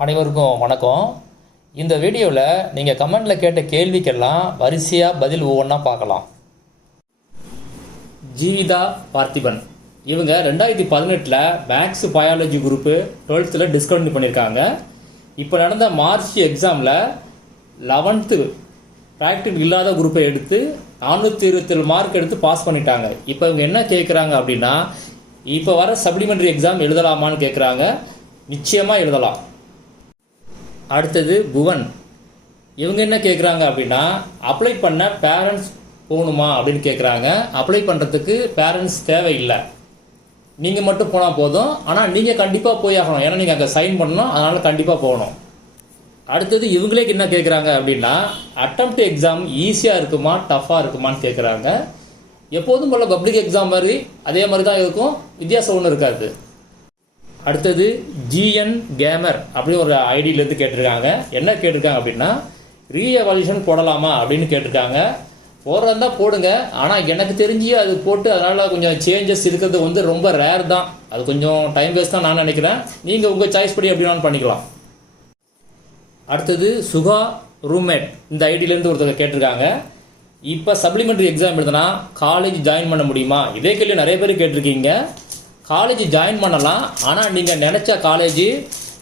அனைவருக்கும் வணக்கம். இந்த வீடியோவில் நீங்கள் கமெண்டில் கேட்ட கேள்விக்கெல்லாம் வரிசையாக பதில் ஒவ்வொன்றா பார்க்கலாம். ஜீவிதா பார்த்திபன் இவங்க 2018 maths biology group 12th discontinue பண்ணியிருக்காங்க. இப்போ நடந்த மார்ச் எக்ஸாமில் 11th ப்ராக்டிகல் இல்லாத குரூப்பை எடுத்து 427 மார்க் எடுத்து பாஸ் பண்ணிட்டாங்க. இப்போ இவங்க என்ன கேட்குறாங்க அப்படின்னா, இப்போ வர சப்ளிமெண்ட்ரி எக்ஸாம் எழுதலாமான்னு கேட்குறாங்க. நிச்சயமாக எழுதலாம். அடுத்தது புவன் இவங்க என்ன கேட்குறாங்க அப்படின்னா, அப்ளை பண்ண பேரண்ட்ஸ் போகணுமா அப்படின்னு கேட்குறாங்க. அப்ளை பண்ணுறதுக்கு பேரண்ட்ஸ் தேவையில்லை, நீங்கள் மட்டும் போனால் போதும். ஆனால் நீங்கள் கண்டிப்பாக போய் ஆகணும், ஏன்னா நீங்கள் அங்கே சைன் பண்ணணும், அதனால் கண்டிப்பாக போகணும். அடுத்தது இவங்களே என்ன கேட்குறாங்க அப்படின்னா, அட்டெம்ப்ட் எக்ஸாம் ஈஸியாக இருக்குமா டஃப்பாக இருக்குமான்னு கேட்குறாங்க. எப்போதும் போல பப்ளிக் எக்ஸாம் மாதிரி அதே மாதிரி தான் இருக்கும், வித்தியாசம் ஒன்றும் இருக்காது. அடுத்தது ஜிஎன் கேமர் அப்படின்னு ஒரு ஐடியிலேருந்து கேட்டிருக்காங்க. என்ன கேட்டிருக்காங்க அப்படின்னா, ரீஎவல்யூஷன் போடலாமா அப்படின்னு கேட்டிருக்காங்க. போடுறதா போடுங்க, ஆனால் எனக்கு தெரிஞ்சு அது போட்டு அதனால் கொஞ்சம் சேஞ்சஸ் இருக்கிறது ரொம்ப ரேர் தான். அது கொஞ்சம் டைம் வேஸ்ட் தான் நான் நினைக்கிறேன். நீங்கள் உங்கள் சாய்ஸ் படி எப்படினாலும் பண்ணிக்கலாம். அடுத்தது சுகா ரூம்மேட் இந்த ஐடியிலேருந்து ஒருத்தர் கேட்டிருக்காங்க. இப்போ சப்ளிமெண்ட்ரி எக்ஸாம் எழுதுனா காலேஜ் ஜாயின் பண்ண முடியுமா? இதே கேள்வி நிறைய பேர் கேட்டிருக்கீங்க. காலேஜ் ஜாயின் பண்ணலாம், ஆனால் நீங்கள் நினச்ச காலேஜ்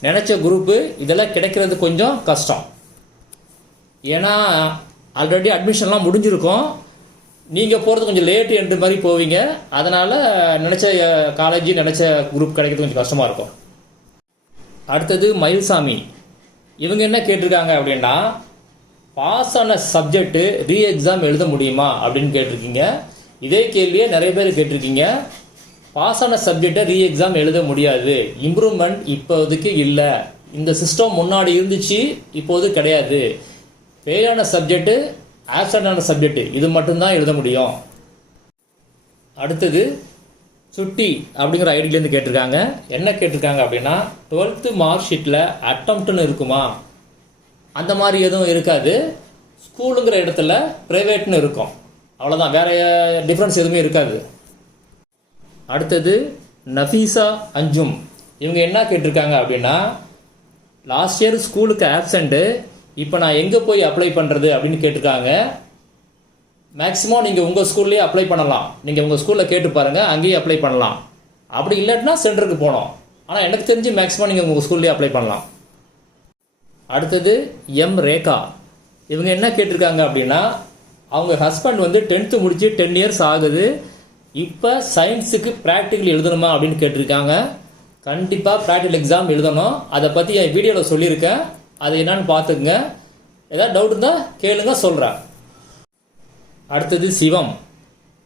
நினச்ச குரூப்பு இதெல்லாம் கிடைக்கிறது கொஞ்சம் கஷ்டம். ஏன்னா ஆல்ரெடி அட்மிஷன்லாம் முடிஞ்சிருக்கும், நீங்கள் போகிறது கொஞ்சம் லேட்டு என்ற மாதிரி போவீங்க. அதனால் நினச்ச காலேஜ் நினச்ச குரூப் கிடைக்கிறது கொஞ்சம் கஷ்டமாக இருக்கும். அடுத்தது மயில்சாமி இவங்க என்ன கேட்டிருக்காங்க அப்படின்னா, பாஸ் ஆன சப்ஜெக்ட்டு ரீ எக்ஸாம் எழுத முடியுமா அப்படின்னு கேட்டிருக்கீங்க. இதே கேள்வியை நிறைய பேர் கேட்டிருக்கீங்க. பாஸ் ஆன சப்ஜெக்டை ரீ எக்ஸாம் எழுத முடியாது, இம்ப்ரூவ்மெண்ட் இப்போதைக்கு இல்லை. இந்த சிஸ்டம் முன்னாடி இருந்துச்சு, இப்போது கிடையாது. ஃபெயிலான சப்ஜெக்டு ஆப்சென்டான சப்ஜெக்ட் இது மட்டும்தான் எழுத முடியும். அடுத்தது சுட்டி அப்படிங்கிற ஐடியிலேருந்து கேட்டிருக்காங்க. என்ன கேட்டிருக்காங்க அப்படின்னா, 12th மார்க் ஷீட்டில் அட்டம்ப்ட்னு இருக்குமா? அந்த மாதிரி எதுவும் இருக்காது. ஸ்கூலுங்கிற இடத்துல ப்ரைவேட்னு இருக்கும், அவ்வளோதான். வேற டிஃப்ரென்ஸ் எதுவுமே இருக்காது. அடுத்தது நஃபீசா அஞ்சும் இவங்க என்ன கேட்டிருக்காங்க அப்படின்னா, லாஸ்ட் இயர் ஸ்கூலுக்கு ஆப்சண்ட்டு, இப்போ நான் எங்கே போய் அப்ளை பண்ணுறது அப்படின்னு கேட்டிருக்காங்க. மேக்ஸிமம் நீங்கள் உங்கள் ஸ்கூல்லேயே அப்ளை பண்ணலாம். நீங்கள் உங்கள் ஸ்கூலில் கேட்டு பாருங்கள், அங்கேயே அப்ளை பண்ணலாம். அப்படி இல்லைன்னா சென்டருக்கு போகணும். ஆனால் எனக்கு தெரிஞ்சு மேக்ஸிமம் நீங்கள் உங்கள் ஸ்கூல்லேயே அப்ளை பண்ணலாம். அடுத்தது எம் ரேகா இவங்க என்ன கேட்டிருக்காங்க அப்படின்னா, அவங்க ஹஸ்பண்ட் 10th முடிச்சு 10 இயர்ஸ் ஆகுது. இப்போ சயின்ஸுக்கு ப்ராக்டிக்கல் எழுதணுமா அப்படின்னு கேட்டிருக்காங்க. கண்டிப்பாக ப்ராக்டிக்கல் எக்ஸாம் எழுதணும். அதை பற்றி என் வீடியோவில் சொல்லியிருக்கேன், அது என்னன்னு பார்த்துக்குங்க. ஏதாவது டவுட் இருந்தால் கேளுங்க, சொல்கிறேன். அடுத்தது சிவம்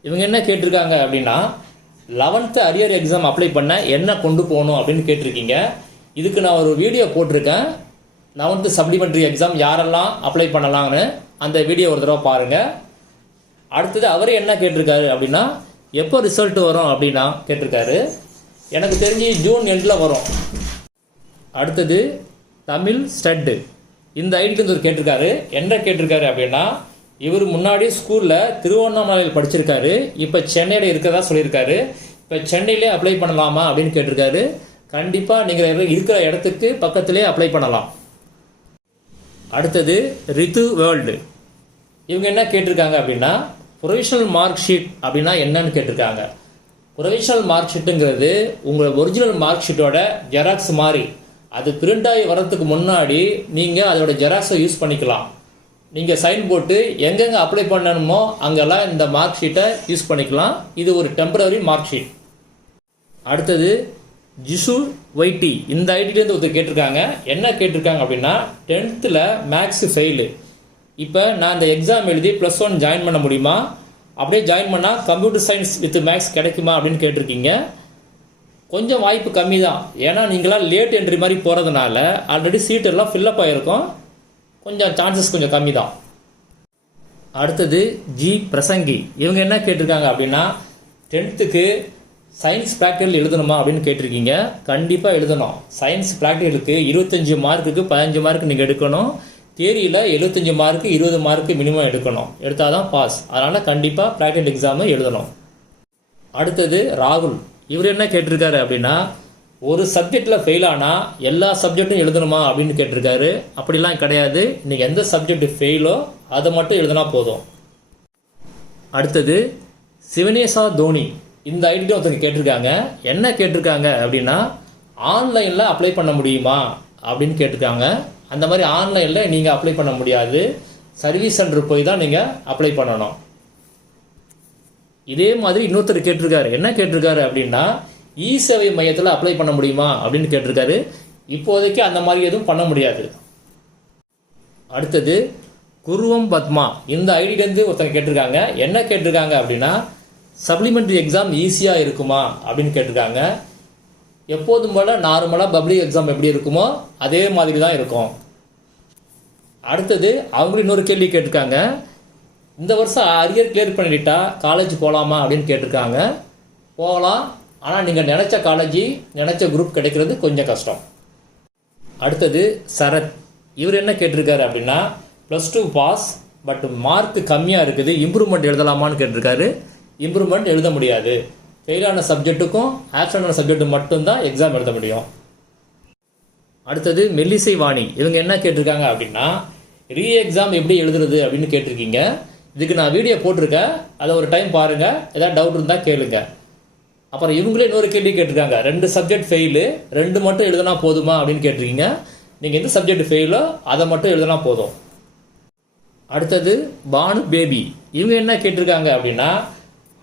இவங்க என்ன கேட்டிருக்காங்க அப்படின்னா, 11th அரியர் எக்ஸாம் அப்ளை பண்ண என்ன கொண்டு போகணும் அப்படின்னு கேட்டிருக்கீங்க. இதுக்கு நான் ஒரு வீடியோ போட்டிருக்கேன், 11th சப்ளிமெண்ட்ரி எக்ஸாம் யாரெல்லாம் அப்ளை பண்ணலாம்னு. அந்த வீடியோ ஒரு தடவை பாருங்கள். அடுத்தது அவர் என்ன கேட்டிருக்காரு அப்படின்னா, எப்போ ரிசல்ட் வரும் அப்படின்னா கேட்டிருக்காரு. எனக்கு தெரிஞ்சு ஜூன் எண்டில் வரும். அடுத்தது தமிழ் ஸ்டட்டு இந்த ஐடிக்கு ஒரு கேட்டிருக்காரு. என்ன கேட்டிருக்காரு அப்படின்னா, இவர் முன்னாடி ஸ்கூலில் திருவண்ணாமலையில் படிச்சிருக்காரு, இப்போ சென்னையில் இருக்கிறதா சொல்லியிருக்காரு. இப்போ சென்னையிலே அப்ளை பண்ணலாமா அப்படின்னு கேட்டிருக்காரு. கண்டிப்பாக நீங்கள் இருக்கிற இடத்துக்கு பக்கத்திலே அப்ளை பண்ணலாம். அடுத்தது ரித்து வேர்ல்டு இவங்க என்ன கேட்டிருக்காங்க அப்படின்னா, ப்ரொவிஷனல் மார்க் ஷீட் அப்படின்னா என்னன்னு கேட்டிருக்காங்க. ப்ரொவிஷனல் மார்க் ஷீட்டுங்கிறது உங்கள் ஒரிஜினல் மார்க் ஷீட்டோட ஜெராக்ஸ் மாதிரி. அது பிரிண்ட் ஆகி வர்றதுக்கு முன்னாடி நீங்கள் அதோட ஜெராக்ஸை யூஸ் பண்ணிக்கலாம். நீங்கள் சைன் போட்டு எங்கெங்கே அப்ளை பண்ணணுமோ அங்கெல்லாம் இந்த மார்க் ஷீட்டை யூஸ் பண்ணிக்கலாம். இது ஒரு டெம்பரரி மார்க் ஷீட். அடுத்தது ஜிசு ஒய்டி இந்த ஐடியிலேருந்து ஒருத்தர் கேட்டிருக்காங்க. என்ன கேட்டிருக்காங்க அப்படின்னா, 10th மேக்ஸ் ஃபெயிலு. இப்போ நான் இந்த எக்ஸாம் எழுதி +1 ஜாயின் பண்ண முடியுமா? அப்படியே ஜாயின் பண்ணால் கம்ப்யூட்டர் சயின்ஸ் வித் மேக்ஸ் கிடைக்குமா அப்படின்னு கேட்டிருக்கீங்க. கொஞ்சம் வாய்ப்பு கம்மி தான், ஏன்னா நீங்களாம் லேட் என்ட்ரி மாதிரி போகிறதுனால ஆல்ரெடி சீட் எல்லாம் ஃபில்லப் ஆகிருக்கும். கொஞ்சம் சான்சஸ் கொஞ்சம் கம்மி தான். அடுத்தது ஜி பிரசங்கி இவங்க என்ன கேட்டிருக்காங்க அப்படின்னா, 10th சயின்ஸ் ப்ராக்டிக்கல் எழுதணுமா அப்படின்னு கேட்டிருக்கீங்க. கண்டிப்பாக எழுதணும். சயின்ஸ் ப்ராக்டிக்கலுக்கு 25 மார்க்குக்கு 15 மார்க் நீங்கள் எடுக்கணும். தியரியில் 75 மார்க்கு 20 மார்க்கு மினிமம் எடுக்கணும், எடுத்தால் தான் பாஸ். அதனால் கண்டிப்பாக ப்ராக்டிக்கல் எக்ஸாமு எழுதணும். அடுத்தது ராகுல் இவர் என்ன கேட்டிருக்காரு அப்படின்னா, ஒரு சப்ஜெக்டில் ஃபெயில் ஆனால் எல்லா சப்ஜெக்ட்டும் எழுதணுமா அப்படின்னு கேட்டிருக்காரு. அப்படிலாம் கிடையாது. நீங்கள் எந்த சப்ஜெக்ட் ஃபெயிலோ அதை மட்டும் எழுதினா போதும். அடுத்தது சிவனேசா தோனி, இந்த ஐடியா ஒருத்தங்க கேட்டிருக்காங்க. என்ன கேட்டிருக்காங்க அப்படின்னா, ஆன்லைனில் அப்ளை பண்ண முடியுமா அப்படின்னு கேட்டிருக்காங்க. அந்த மாதிரி ஆன்லைனில் நீங்கள் அப்ளை பண்ண முடியாது. சர்வீஸ் சென்டர் போய் தான் நீங்கள் அப்ளை பண்ணணும். இதே மாதிரி இன்னொருத்தர் கேட்டிருக்காரு. என்ன கேட்டிருக்காரு அப்படின்னா, இ சேவை மையத்தில் அப்ளை பண்ண முடியுமா அப்படின்னு கேட்டிருக்காரு. இப்போதைக்கு அந்த மாதிரி எதுவும் பண்ண முடியாது. அடுத்தது குருவம் பத்மா, இந்த ஐடியிலேருந்து ஒருத்தங்க கேட்டிருக்காங்க. என்ன கேட்டிருக்காங்க அப்படின்னா, சப்ளிமெண்ட்ரி எக்ஸாம் ஈஸியாக இருக்குமா அப்படின்னு கேட்டிருக்காங்க. எப்போதும் போல நார்மலாக பப்ளிக் எக்ஸாம் எப்படி இருக்குமோ அதே மாதிரி தான் இருக்கும். அடுத்தது அவங்களும் இன்னொரு கேள்வி கேட்டிருக்காங்க. இந்த வருஷம் அரியர் கிளியர் பண்ணிட்டா காலேஜ் போகலாமா அப்படின்னு கேட்டிருக்காங்க. போகலாம், ஆனால் நீங்கள் நினச்ச காலேஜ் நினச்ச குரூப் கிடைக்கிறது கொஞ்சம் கஷ்டம். அடுத்தது சரத், இவர் என்ன கேட்டிருக்காரு அப்படின்னா, +2 பாஸ் பட் மார்க் கம்மியாக இருக்குது, இம்ப்ரூவ்மெண்ட் எழுதலாமான்னு கேட்டிருக்காரு. இம்ப்ரூவ்மெண்ட் எழுத முடியாது. ஃபெயிலான சப்ஜெக்ட்டுக்கும் ஆப்சண்டான சப்ஜெக்ட்டு மட்டும்தான் எக்ஸாம் எழுத முடியும். அடுத்தது மெல்லிசை வாணி, இவங்க என்ன கேட்டிருக்காங்க அப்படின்னா, ரீ எக்ஸாம் எப்படி எழுதுறது அப்படின்னு கேட்டிருக்கீங்க. இதுக்கு நான் வீடியோ போட்டிருக்கேன், அதை ஒரு டைம் பாருங்கள். ஏதாவது டவுட் இருந்தால் கேளுங்க. அப்புறம் இவங்களே இன்னொரு கேள்வி கேட்டிருக்காங்க. 2 சப்ஜெக்ட் ஃபெயிலு, 2 மட்டும் எழுதுனா போதுமா அப்படின்னு கேட்டிருக்கீங்க. நீங்கள் எந்த சப்ஜெக்ட் ஃபெயிலோ அதை மட்டும் எழுதுனா போதும். அடுத்தது பானு பேபி, இவங்க என்ன கேட்டிருக்காங்க அப்படின்னா,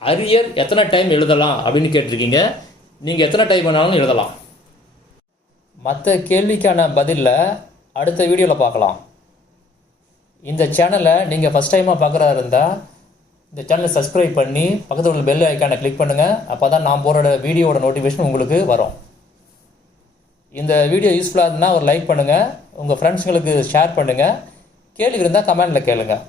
அரியர் எத்தனை டைம் எழுதலாம் அப்படின்னு கேட்டிருக்கீங்க. நீங்கள் எத்தனை டைம் வேணாலும் எழுதலாம். மற்ற கேள்விக்கான பதிலில் அடுத்த வீடியோவில் பார்க்கலாம். இந்த சேனலை நீங்கள் ஃபஸ்ட் டைமாக பார்க்குறதா இருந்தால் இந்த சேனலை சப்ஸ்கிரைப் பண்ணி பக்கத்தில் உள்ள பெல் ஐக்கானை கிளிக் பண்ணுங்கள். அப்போ தான் நான் போகிற வீடியோவோட நோட்டிஃபிகேஷன் உங்களுக்கு வரும். இந்த வீடியோ யூஸ்ஃபுல்லாக இருந்தால் ஒரு லைக் பண்ணுங்கள், உங்கள் ஃப்ரெண்ட்ஸுங்களுக்கு ஷேர் பண்ணுங்கள். கேள்வி இருந்தால் கமெண்டில் கேளுங்கள்.